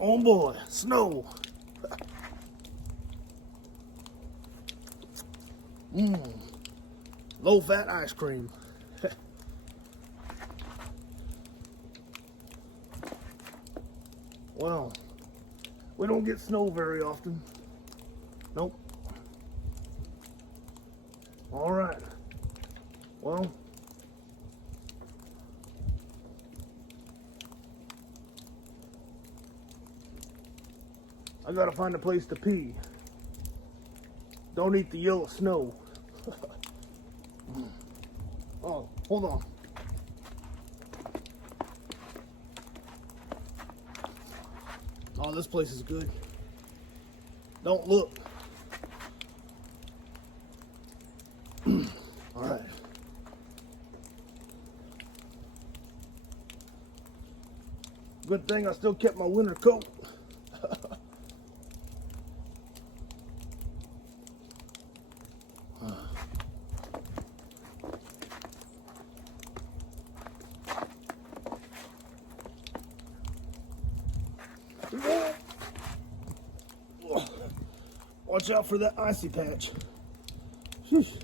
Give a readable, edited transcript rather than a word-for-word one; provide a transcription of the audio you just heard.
Oh boy, snow. Low fat ice cream. Well, we don't get snow very often. Nope. All right. Well, I gotta find a place to pee. Don't eat the yellow snow. Oh, hold on. Oh, this place is good. Don't look. All right. Good thing I still kept my winter coat. Watch out for that icy patch. Sheesh.